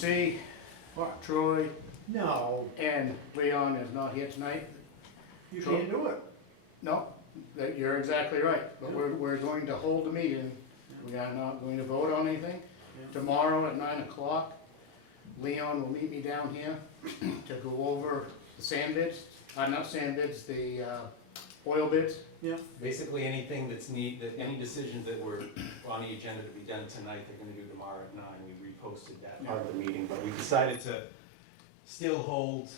see, Troy No, and Leon is not here tonight. you can't do it. No, you're exactly right, but we're going to hold a meeting. We are not going to vote on anything. Tomorrow at 9 o'clock, Leon will meet me down here to go over the sand bids, not sand bids, the oil bids. Yeah. Basically, anything that's any decisions that were on the agenda to be done tonight, they're gonna do tomorrow at 9. We reposted that part of the meeting, but we decided to still hold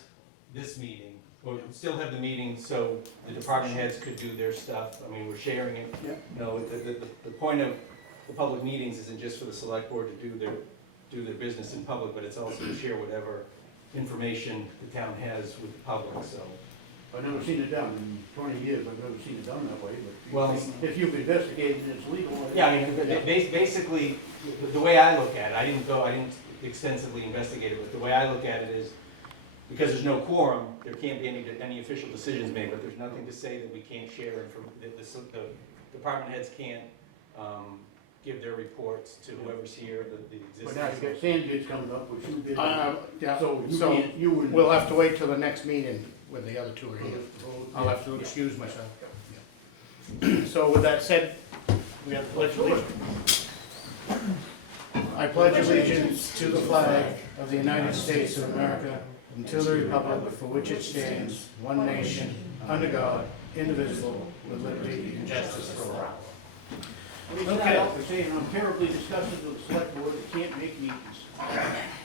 this meeting, or still have the meeting so the department heads could do their stuff. I mean, we're sharing it. Yeah. You know, the point of the public meetings isn't just for the select board to do their business in public, but it's also to share whatever information the town has with the public, so. I've never seen it done in 20 years, I've never seen it done that way, but Well, if you've investigated and it's legal. Yeah, I mean, basically, the way I look at it, I didn't extensively investigate it, but the way I look at it is, because there's no quorum, there can't be any official decisions made, but there's nothing to say that we can't share the department heads can't, give their reports to whoever's here, the But now existing. you've got sand bids coming up, which you did. Yeah, So you so can't, you wouldn't. we'll have to wait till the next meeting when the other two are here. I'll have to Yeah. excuse myself. So with that said, we have the pledge of allegiance. I pledge allegiance to the flag of the United States of America and to the republic for which it stands, one nation, under God, indivisible, with liberty and justice for all. Let me start out by saying I'm terribly disgusted with the select board, they can't make meetings.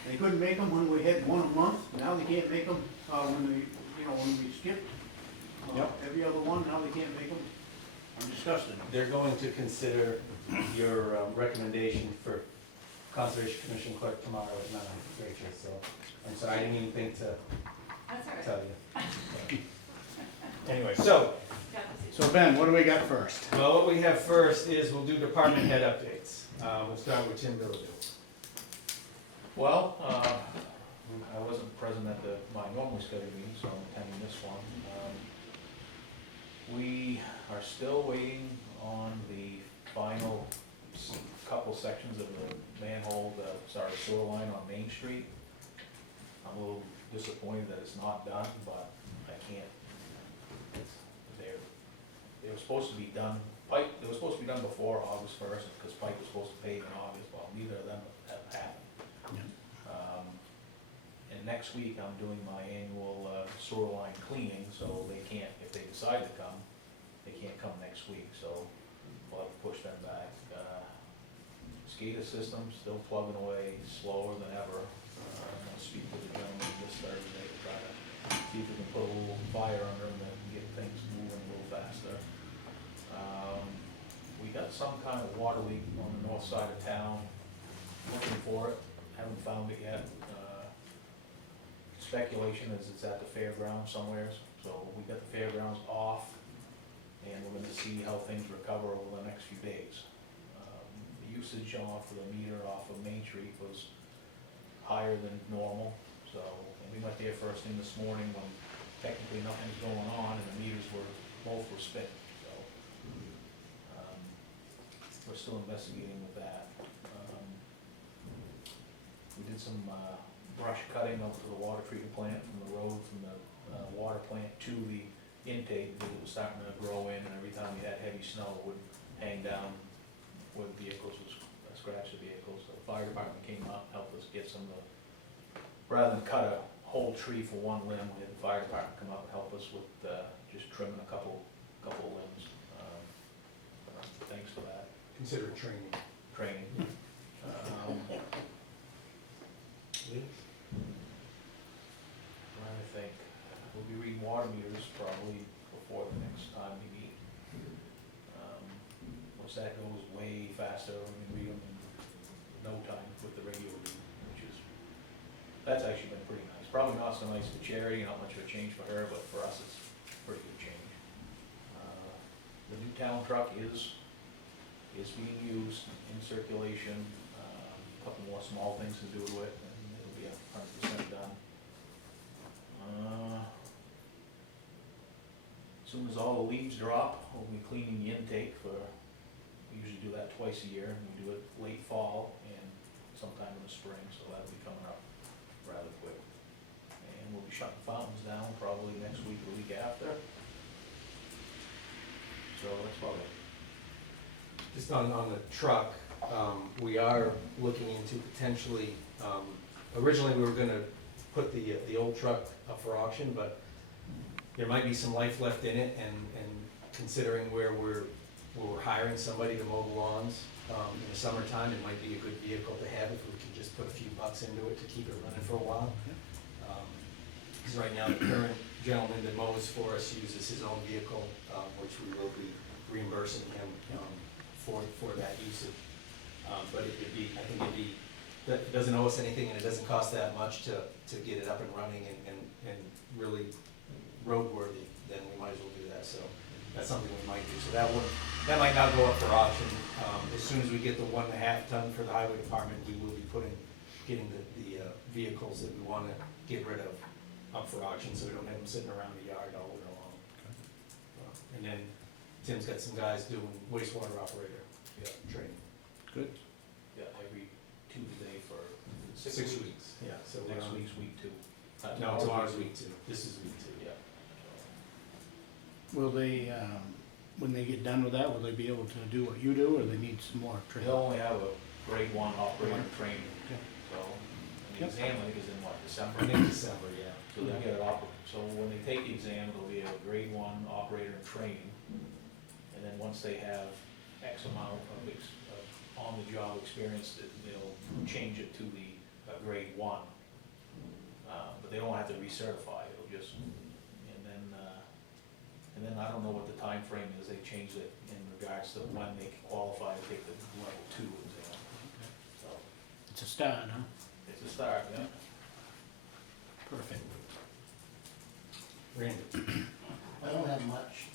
They couldn't make them when we had one a month, now they can't make them, when we skipped. Every other one, now they can't make them. I'm disgusted. They're going to consider your recommendation for Conservation Commission clerk tomorrow at 9, Rachel, so, I'm sorry, I didn't even think to That's all right. tell you. Anyway, so, So Ben, what do we got first? well, what we have first is we'll do department head updates. We'll start with Tim Bilodeau. Well, I wasn't present at my normal scheduled meeting, so I'm attending this one. We are still waiting on the final couple sections of the manhole, sewer line on Main Street. I'm a little disappointed that it's not done, but I can't. They were supposed to be done, they were supposed to be done before August 1st, because Pike was supposed to pave in August, well, neither of them have happened. And next week, I'm doing my annual sewer line cleaning, so they can't, if they decide to come, they can't come next week, so we'll have to push them back. SCADA system still plugging away slower than ever. I'm gonna speak with the gentleman this Thursday to try to see if we can put a little fire under them and get things moving a little faster. We got some kind of water leak on the north side of town, looking for it, haven't found it yet. Speculation is it's at the fairgrounds somewhere, so we got the fairgrounds off, and we're gonna see how things recover over the next few days. The usage off of the meter off of Main Street was higher than normal, so, and we went there first thing this morning when technically nothing's going on, and the meters both were spinning, so. We're still investigating with that. We did some brush cutting up to the water treatment plant from the road from the water plant to the intake, because it was starting to grow in, and every time we had heavy snow, it would hang down where the vehicles would scratch the vehicles. So the fire department came up, helped us get some of the, rather than cut a whole tree for one limb, we had the fire department come up and help us with just trimming a couple limbs. Thanks for that Consider training. training. I think we'll be reading water meters probably before the next time we meet. Once that goes way faster, we can read them in no time with the regular read, that's actually been pretty nice. Probably not so nice for Charity, not much of a change for her, but for us it's pretty good change. The new town truck is being used in circulation. A couple more small things to do with it, and it'll be 100% done. As soon as all the leaves drop, we'll be cleaning the intake we usually do that twice a year, and we do it late fall and sometime in the spring, so that'll be coming up rather quick. And we'll be shutting fountains down probably next week or the week after. So that's about it. Just on the truck, we are looking into potentially, originally we were gonna put the old truck up for auction, but there might be some life left in it, and considering where we're hiring somebody to mow the lawns, in the summertime, it might be a good vehicle to have if we could just put a few bucks into it to keep it running for a while. Because right now, the current gentleman that mows for us uses his own vehicle, which we will be reimbursing him, for that usage. But it could be, I think it'd be, that doesn't owe us anything, and it doesn't cost that much to get it up and running and really roadworthy, then we might as well do that, so that's something we might do. So that might not go up for auction. As soon as we get the 1.5 ton for the highway department, we will be getting the vehicles that we wanna get rid of up for auction, so we don't have them sitting around the yard all winter long. And then Tim's got some guys doing wastewater operator training. Good. Yeah, every Tuesday for 6 6 weeks. weeks, yeah, so Next week's week 2. No, tomorrow's week 2, this is week 2. Yeah. Will they, when they get done with that, will they be able to do what you do, or they need some more training? They'll only have a grade 1 operator training, Okay. so, and the Yep. exam, I think, is in what, December? I think December, yeah. So they'll get it so when they take the exam, it'll be a grade 1 operator in training. And then once they have X amount of on-the-job experience, they'll change it to the grade 1. But they don't have to recertify, it'll just, and then I don't know what the time frame is, they changed it in regards to when they can qualify to take the level 2 exam. So, It's a start, huh? it's a start, yeah. Perfect. Randy? I don't have much.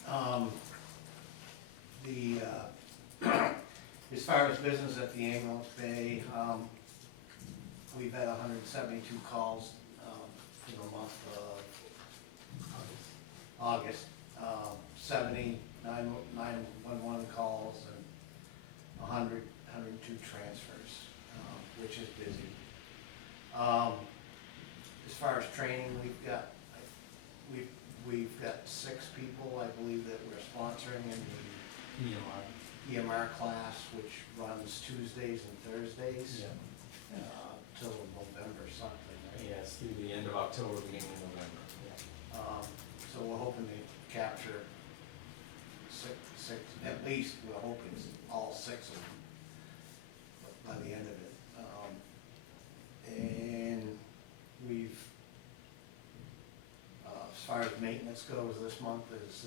As far as business at the ambulance bay, we've had 172 calls for the month of August. 70 911 calls and 102 transfers, which is busy. As far as training, we've got 6 people, I believe, that we're sponsoring in the EMR class, which runs Tuesdays and Thursdays, till November something, right? Yes, through the end of October, beginning of November, yeah. So we're hoping to capture six, at least we're hoping all 6 of them by the end of it. And we've, as far as maintenance goes, this month is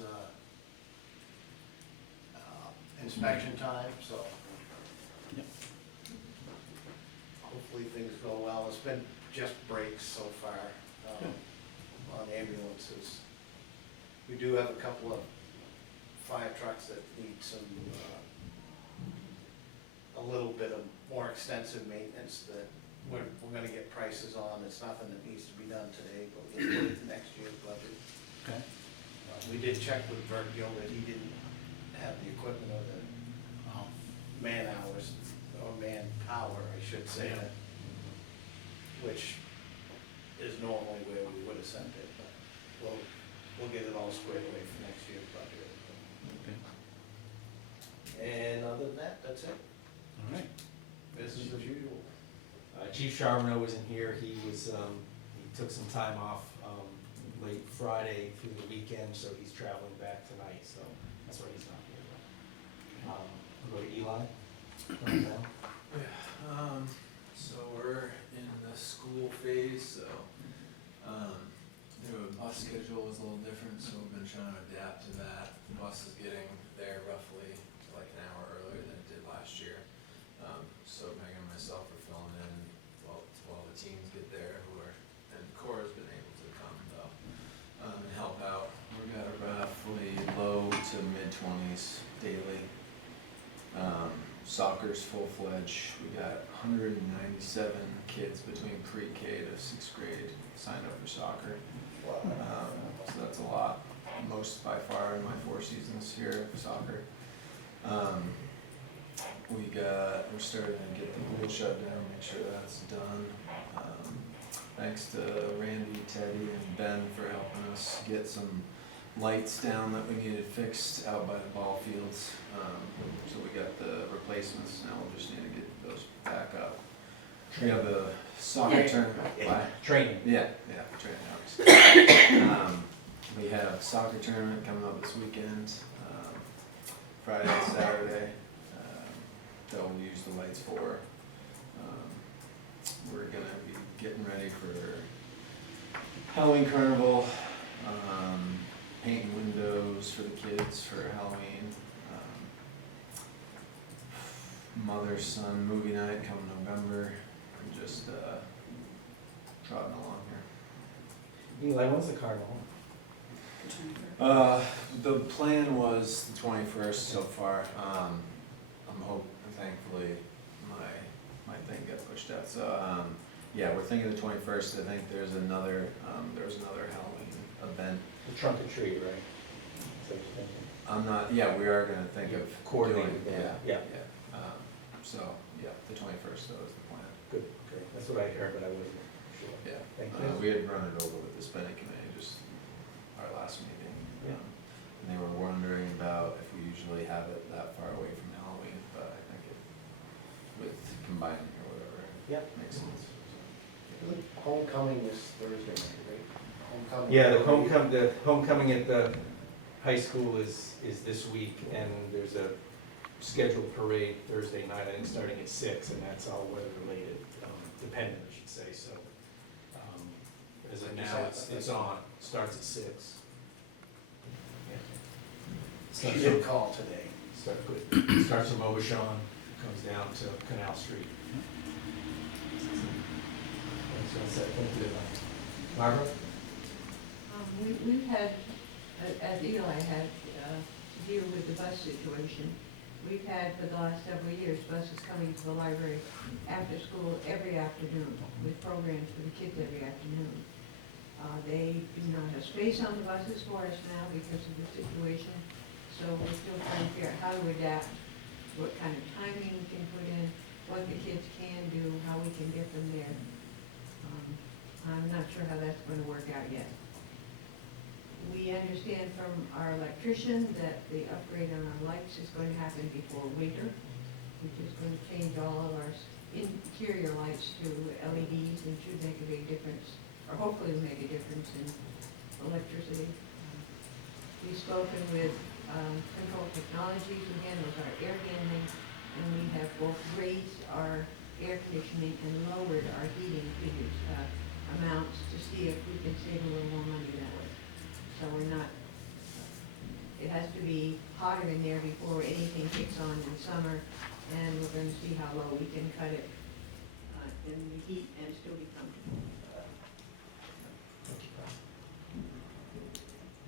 inspection time, so Yep. hopefully things go well. It's been just breaks so far on ambulances. We do have a couple of fire trucks that need some, a little bit of more extensive maintenance that we're gonna get prices on. It's nothing that needs to be done today, but we'll put it to next year's budget. Okay. We did check with Bert Gill that he didn't have the equipment or the man hours, or manpower, I should say, Yeah. which is normally where we would have sent it, but we'll get it all squared away for next year's budget. Okay. And other than that, that's it. All right. Business as usual. Chief Charbonneau wasn't here, he took some time off, late Friday through the weekend, so he's traveling back tonight, so that's why he's not here. We'll go to Eli. So we're in the school phase, so, the bus schedule is a little different, so we've been trying to adapt to that. The bus is getting there roughly like an hour earlier than it did last year. So Megan and myself are filling in while the teams get there, and Cora's been able to come though, and help out. We've got a roughly low to mid-20s daily. Soccer's full-fledged. We got 197 kids between pre-K to 6th grade signed up for soccer. So that's a lot. Most by far in my 4 seasons here of soccer. We're starting to get the pool shut down, make sure that's done. thanks to Randy, Teddy, and Ben for helping us get some lights down that we needed fixed out by the ball fields. So we got the replacements, now we'll just need to get those back up. We have the soccer tournament. Training. Yeah, training, obviously. We have soccer tournament coming up this weekend, Friday and Saturday, that we'll use the lights for. We're gonna be getting ready for Halloween Carnival, painting windows for the kids for Halloween. Mother son movie night coming November, and just trotting along here. Eli, when's the carnival? The plan was the 21st so far. Thankfully, my thing got pushed out. So, yeah, we're thinking the 21st. I think there's another Halloween event. The trunk or treat, right? Is that what you're thinking? I'm not, yeah, we are gonna think of Coordinating, doing- yeah. So, yeah, the 21st, though, is the plan. Good, great. That's what I heard, but I wasn't sure. Yeah. Thank you. We had run it over with the spending committee, just our last meeting. Yeah. And they were wondering about if we usually have it that far away from Halloween, but I think with combining or whatever, Yeah. makes sense. Homecoming is Thursday night, right? Homecoming. Yeah, the homecoming at the high school is this week, and there's a scheduled parade Thursday night, I think starting at 6, and that's all weather related, dependent, I should say, so. As of now, it's on, starts at 6. Yeah. She did call today. Starts from Obashan, comes down to Canal Street. Thank you. Barbara? We've had, as Eli had, to deal with the bus situation. We've had for the last several years, buses coming to the library after school every afternoon with programs for the kids every afternoon. They do not have space on the buses for us now because of the situation. So we're still trying to figure out how to adapt, what kind of timing we can put in, what the kids can do, how we can get them there. I'm not sure how that's going to work out yet. We understand from our electrician that the upgrade on our lights is going to happen before winter, which is going to change all of our interior lights to LEDs and should make a big difference, or hopefully make a difference in electricity. We've spoken with Control Technologies, who handles our air handling, and we have both raised our air conditioning and lowered our heating figures, amounts to see if we can save a little more money that way. So we're not, it has to be hotter in there before anything kicks on in summer, and we're going to see how low we can cut it in the heat and still be comfortable.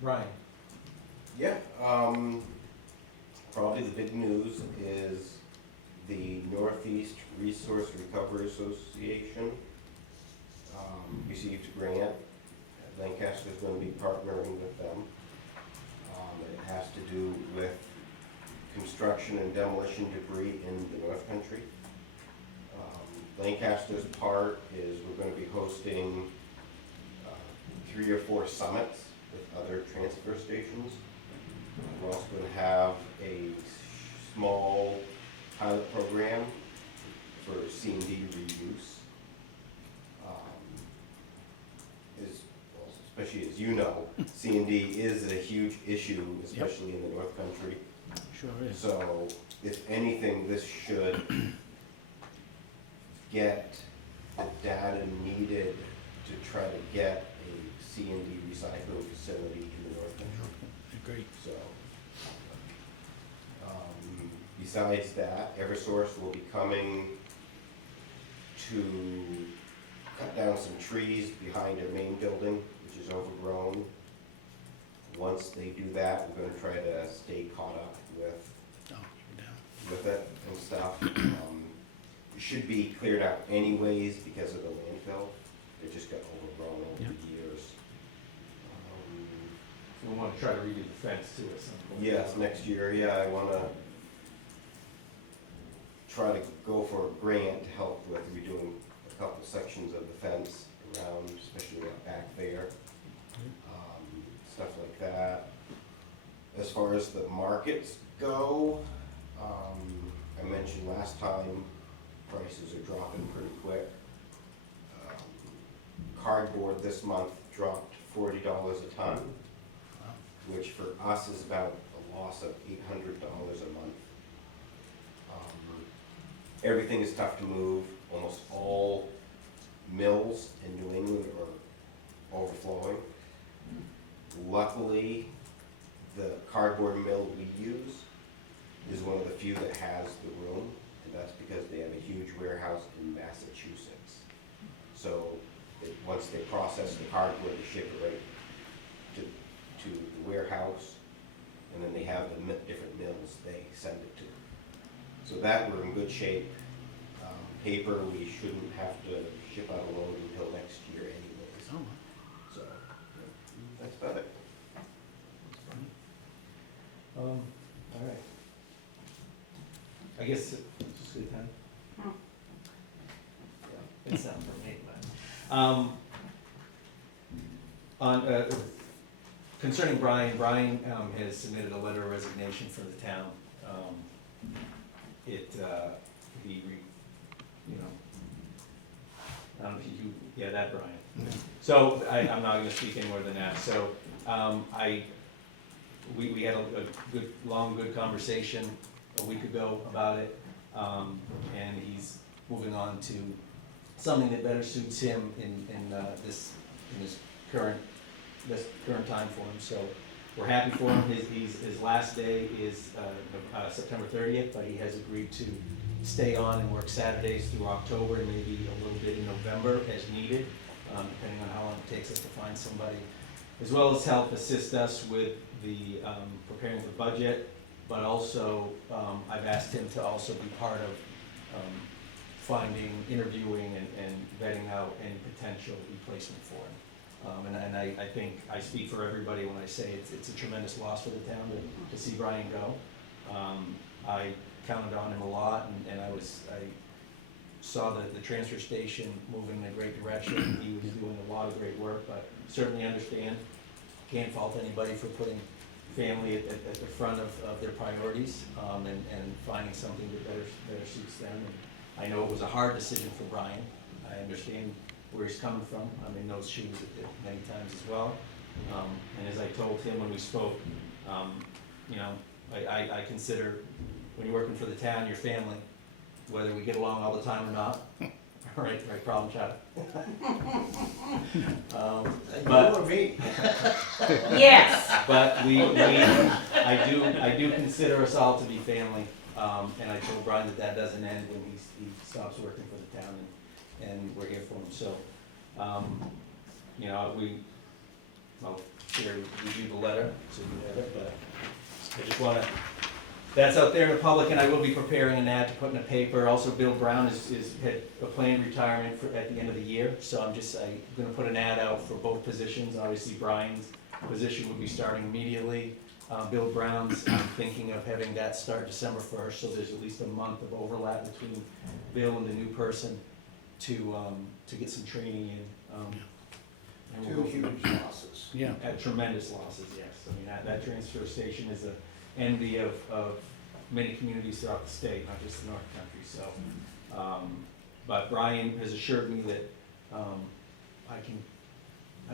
Brian? Yeah, probably the big news is the Northeast Resource Recovery Association received a grant. Lancaster's going to be partnering with them. It has to do with construction and demolition debris in the North Country. Lancaster's part is we're going to be hosting 3 or 4 summits with other transfer stations. We're also going to have a small pilot program for C&D reuse. Especially as you know, C&D is a huge issue, especially in the North Country. Sure is. So if anything, this should get the data needed to try to get a C&D recycling facility in the North Country. Great. So, besides that, Eversource will be coming to cut down some trees behind our main building, which is overgrown. Once they do that, we're gonna try to stay caught up with it and stuff. It should be cleared out anyways because of the landfill. It just got overgrown over the years. So we want to try to redo the fence too at some point. Yes, next year, yeah, I wanna try to go for a grant to help with redoing a couple sections of the fence around, especially out back there. Stuff like that. As far as the markets go, I mentioned last time, prices are dropping pretty quick. Cardboard this month dropped $40 a ton, which for us is about a loss of $800 a month. Everything is tough to move. Almost all mills in New England are overflowing. Luckily, the cardboard mill we use is one of the few that has the room, and that's because they have a huge warehouse in Massachusetts. So once they process the cardboard, they ship it right to the warehouse, and then they have the different mills they send it to. So that we're in good shape. Paper, we shouldn't have to ship out a load until next year anyways. So that's about it. All right. I guess it's just a good time. Yeah, it's not for me, but, concerning Brian, has submitted a letter of resignation for the town. That Brian. So I'm not gonna speak any more than that. So, we had a good, long, good conversation a week ago about it. And he's moving on to something that better suits him in this current time for him. So we're happy for him. His last day is September 30th, but he has agreed to stay on and work Saturdays through October and maybe a little bit in November as needed, depending on how long it takes us to find somebody, as well as help assist us with the preparing the budget. But also, I've asked him to also be part of finding, interviewing, and vetting out any potential replacement for him. And I think I speak for everybody when I say it's a tremendous loss for the town to see Brian go. I counted on him a lot, and I saw the transfer station moving in a great direction. He was doing a lot of great work, but certainly understand, can't fault anybody for putting family at the front of their priorities, and finding something that better suits them. And I know it was a hard decision for Brian. I understand where he's coming from. I'm in those shoes many times as well. And as I told him when we spoke, I consider when you're working for the town, your family, whether we get along all the time or not. Right, problem child. But me. Yes. But I do consider us all to be family, and I told Brian that doesn't end when he stops working for the town, and we're here for him. So, I'll review the letter so you have it, but I just want to. That's out there in the public, and I will be preparing an ad to put in the paper. Also, Bill Brown had a planned retirement at the end of the year, so I'm going to put an ad out for both positions. Obviously, Brian's position would be starting immediately. Bill Brown's, I'm thinking of having that start December 1st, so there's at least a month of overlap between Bill and the new person to get some training in. And we'll Two go from huge losses. Yeah. at tremendous losses, yes. I mean, that transfer station is a envy of many communities throughout the state, not just the North Country. So, but Brian has assured me that I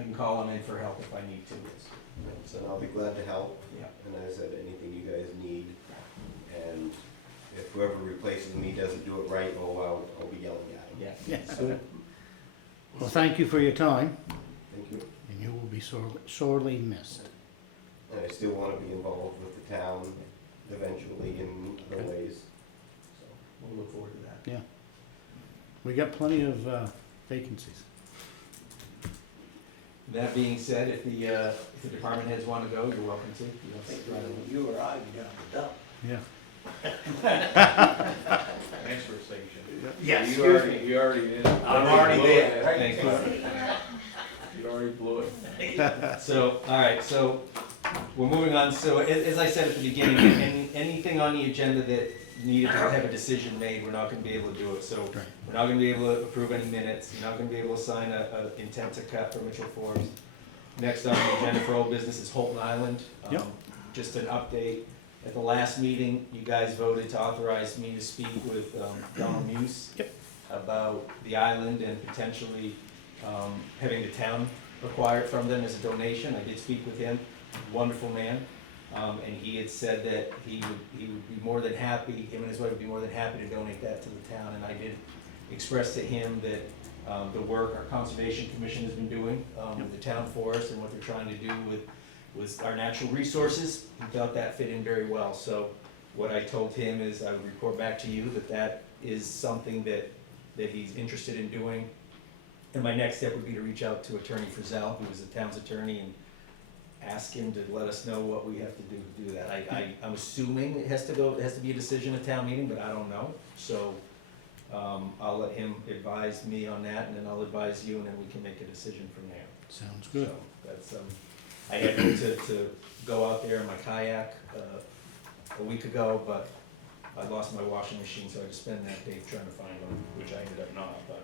can call him in for help if I need to. So I'll be glad to help. Yeah. And as I said, anything you guys need, and if whoever replaces me doesn't do it right, I'll be yelling at him. Yeah. Yeah. Good. Well, thank you for your time, Thank you. and you will be sorely missed. And I still want to be involved with the town eventually in other ways. So, We'll look forward to that. We got plenty of vacancies. That being said, if the department heads want to go, you're welcome to. You don't sit right away. You or I, you down the dump. Yeah. Transfer station. Yes. You already did. I'm already there. Thank you. You already blew it. So, all right, so we're moving on. So as I said at the beginning, anything on the agenda that needed to have a decision made, we're not gonna be able to do it. So Right. we're not gonna be able to approve any minutes, you're not gonna be able to sign a intent to cut for Mitchell Forest. Next on the agenda for old business is Holton Island. Yep. Just an update, at the last meeting, you guys voted to authorize me to speak with Don Muse Yep. about the island and potentially having the town acquire it from them as a donation. I did speak with him, wonderful man. And he had said that he would be more than happy, him and his wife would be more than happy to donate that to the town. And I did express to him that the work our Conservation Commission has been doing with the town forest and what they're trying to do with our natural resources, he felt that fit in very well. So what I told him is I would report back to you that that is something that he's interested in doing. And my next step would be to reach out to Attorney Frizzell, who is the town's attorney, and ask him to let us know what we have to do that. I'm assuming it has to be a decision at town meeting, but I don't know. So, I'll let him advise me on that, and then I'll advise you, and then we can make a decision from there. Sounds good. So, that's, I had to go out there in my kayak, a week ago, but I lost my washing machine, so I had to spend that day trying to find one, which I ended up not, but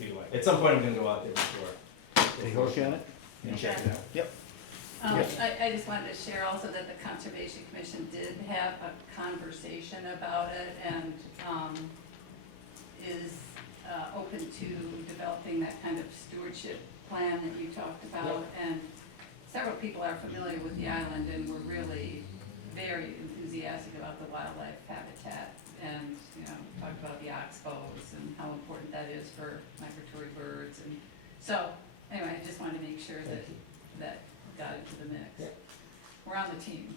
either way. At some point, I'm gonna go out there before. Take a look at it? And check it out. Yep. Yes. I just wanted to share also that the Conservation Commission did have a conversation about it and is open to developing that kind of stewardship plan that you talked about. And several people are familiar with the island and were really very enthusiastic about the wildlife habitat. And, talked about the oxbows and how important that is for migratory birds. And so, anyway, I just wanted to make sure that got into the mix. Yeah. We're on the team.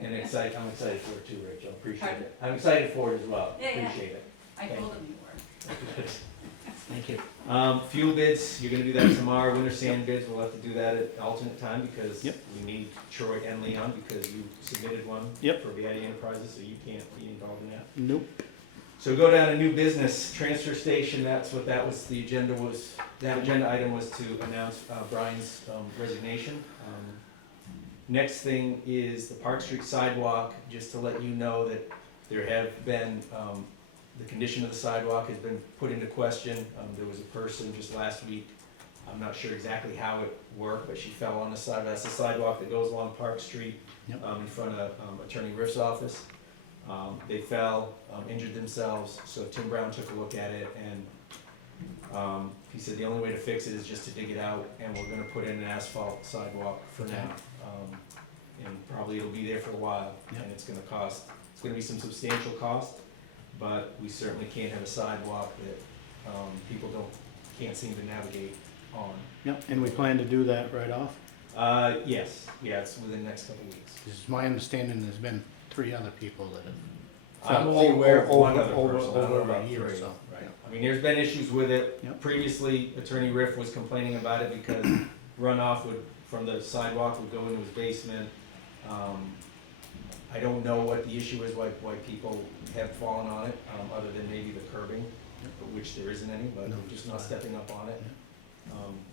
And I'm excited for it too, Rich, I appreciate Pardon? it. I'm excited for it as well, Yeah, yeah. appreciate it. I told them you were. Thank you. Fuel bids, you're gonna do that tomorrow, winter sand bids, we'll have to do that at alternate time because Yep. we need Troy and Leon because you submitted one Yep. for Beatty Enterprises, so you can't be involved in that. Nope. So go down to new business, transfer station, that's what that was, the agenda was, that agenda item was to announce Brian's resignation. Next thing is the Park Street sidewalk, just to let you know that there have been, the condition of the sidewalk has been put into question. There was a person just last week, I'm not sure exactly how it worked, but she fell on the side, that's the sidewalk that goes along Park Street, Yep. in front of Attorney Riff's office. They fell, injured themselves, so Tim Brown took a look at it and he said the only way to fix it is just to dig it out and we're gonna put in an asphalt sidewalk for Okay. now. And probably it'll be there for a while Yep. and it's gonna be some substantial cost, but we certainly can't have a sidewalk that people can't seem to navigate on. Yep, and we plan to do that right off? Yes, it's within the next couple of weeks. This is my understanding, there's been 3 other people that have. I'm only aware of one Over- other over- person, I don't know over a about year or 3. so. Right. I mean, there's been issues with it. Yep. Previously, Attorney Riff was complaining about it because runoff from the sidewalk would go into his basement. I don't know what the issue is, why people have fallen on it, other than maybe the curbing, which there isn't any, but No, they're just not it's stepping up on it.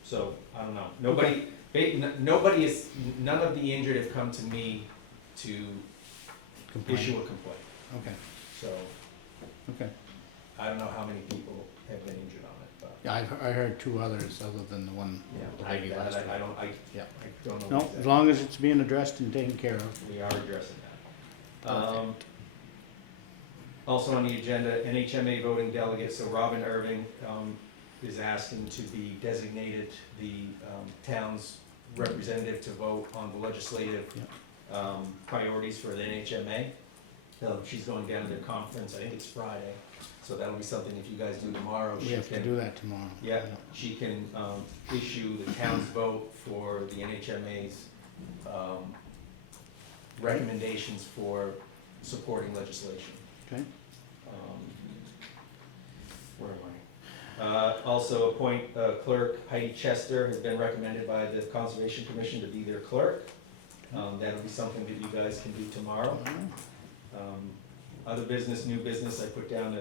So, I don't know. Nobody is, none of the injured have come to me to Complain. issue a complaint. Okay, So, okay. I don't know how many people have been injured on it, but. Yeah, I heard 2 others other than the one, the lady last week. I don't Yeah. know. No, exactly. as long as it's being addressed and taken care of. We are addressing that. Perfect. Also on the agenda, NHMA voting delegate, so Robin Irving, is asking to be designated the, town's representative to vote on the legislative, priorities for the NHMA. She's going down to their conference, I think it's Friday, so that'll be something if you guys do tomorrow, We she have to can, do that tomorrow. yeah, she can, issue the town's vote for the NHMA's, recommendations for supporting legislation. Okay, Where am I? Also appoint clerk Heidi Chester has been recommended by the Conservation Commission to be their clerk. That'll be something that you guys can do tomorrow. Other business, new business, I put down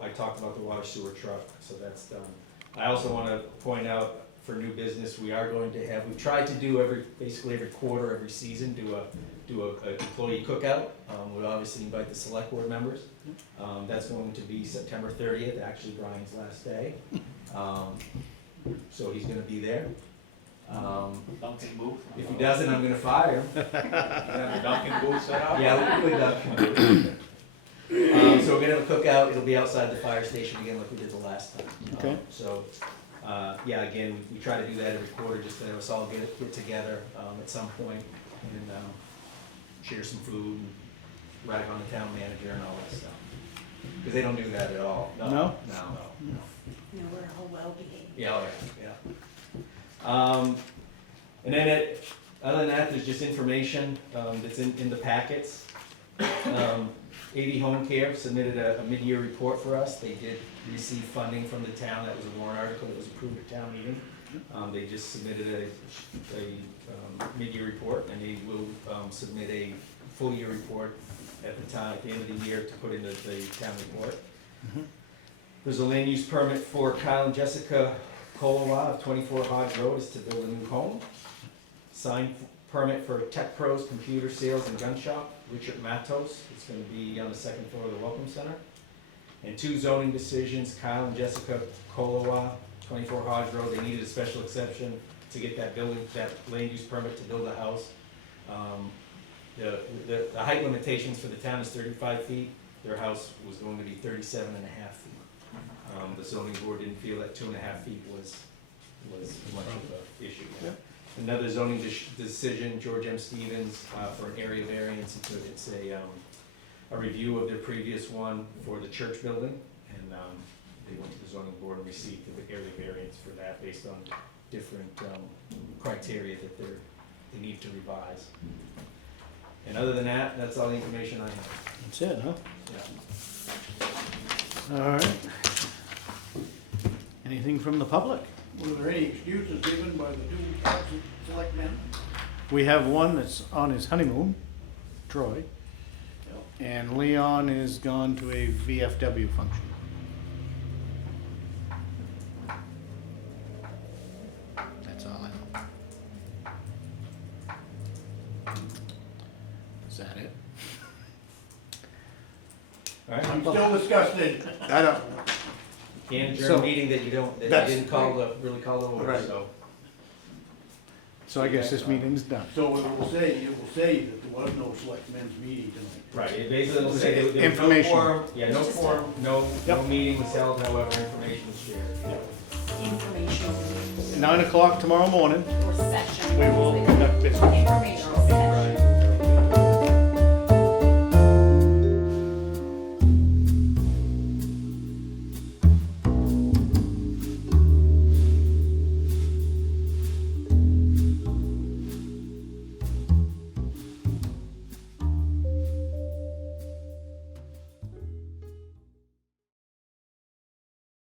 I talked about the water sewer truck, so that's done. I also wanna point out, for new business, we are going to have, we've tried to do basically every quarter, every season, do a employee cookout. We'll obviously invite the select board members. That's going to be September 30th, actually Brian's last day. So he's gonna be there. Duncan booth. If he doesn't, I'm gonna fire him. Have your Duncan booth set up? Yeah, we'll do a Duncan booth. So we're gonna have a cookout, it'll be outside the fire station again like we did the last time. Okay. Yeah, again, we try to do that every quarter, just to have us all get together, at some point and, share some food and rag on the town manager and all that stuff. Cause they don't do that at all. No? No. No, we're all well behaved. Yeah, oh, yeah. And then other than that, there's just information, that's in the packets. AV Home Care submitted a mid-year report for us. They did receive funding from the town. That was a warrant article that was approved at town meeting. They just submitted a mid-year report, and they will submit a full-year report at the end of the year to put into the town report. There's a land use permit for Kyle and Jessica Kolowa of 24 Hodge Road is to build a new home. Signed permit for Tech Pros Computer Sales and Gun Shop, Richard Matos. It's gonna be on the second floor of the Welcome Center. And 2 zoning decisions, Kyle and Jessica Kolowa, 24 Hodge Road. They needed a special exception to get that land use permit to build a house. The height limitations for the town is 35 feet. Their house was going to be 37 and a half feet. The zoning board didn't feel that 2.5 feet was much of an issue. Yeah. Another zoning decision, George M. Stevens, for an area variance. It's a review of their previous one for the church building, and they went to the zoning board and received the area variance for that based on different criteria that they need to revise. And other than that, that's all the information I have. That's it, huh? Yeah. All right. Anything from the public? Were there any excuses given by the two selectmen? We have one that's on his honeymoon, Troy, and Leon is gone to a VFW function. That's all I know. Is that it? All right. I'm still disgusted. I don't. Can't So- adjourn a meeting that you That's- didn't really call the order, Right. so. So I guess this meeting's done. So it will say that there was no selectmen's meeting tonight. Right, it basically will say there was no Information. quorum, yeah, no quorum, no Yep. meeting was held, however, information was shared. Information 9 o'clock tomorrow morning, or session. we will conduct business. Informational session.